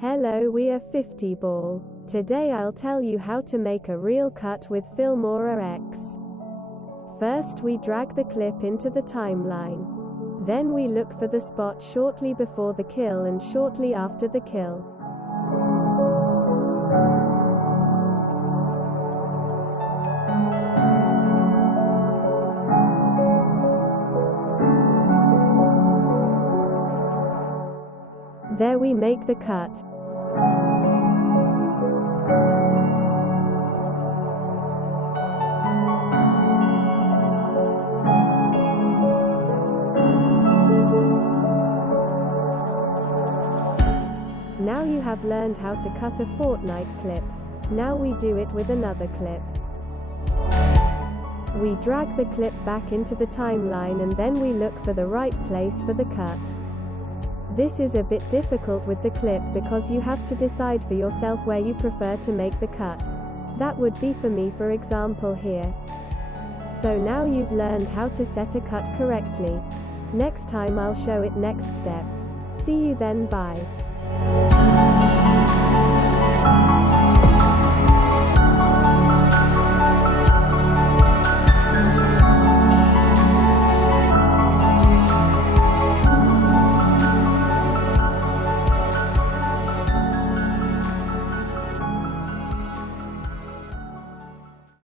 Hello, we are fiftyball. Today I'll tell you how to make a real cut with Filmora X. First we drag the clip into the timeline. Then we look for the spot shortly before the kill and shortly after the kill. There we make the cut. Now you have learned how to cut a Fortnite clip. Now we do it with another clip. We drag the clip back into the timeline and then we look for the right place for the cut. This is a bit difficult with the clip because you have to decide for yourself where you prefer to make the cut. That would be for me, for example, here. So now you've learned how to set a cut correctly. Next time I'll show it next step. See you then, bye.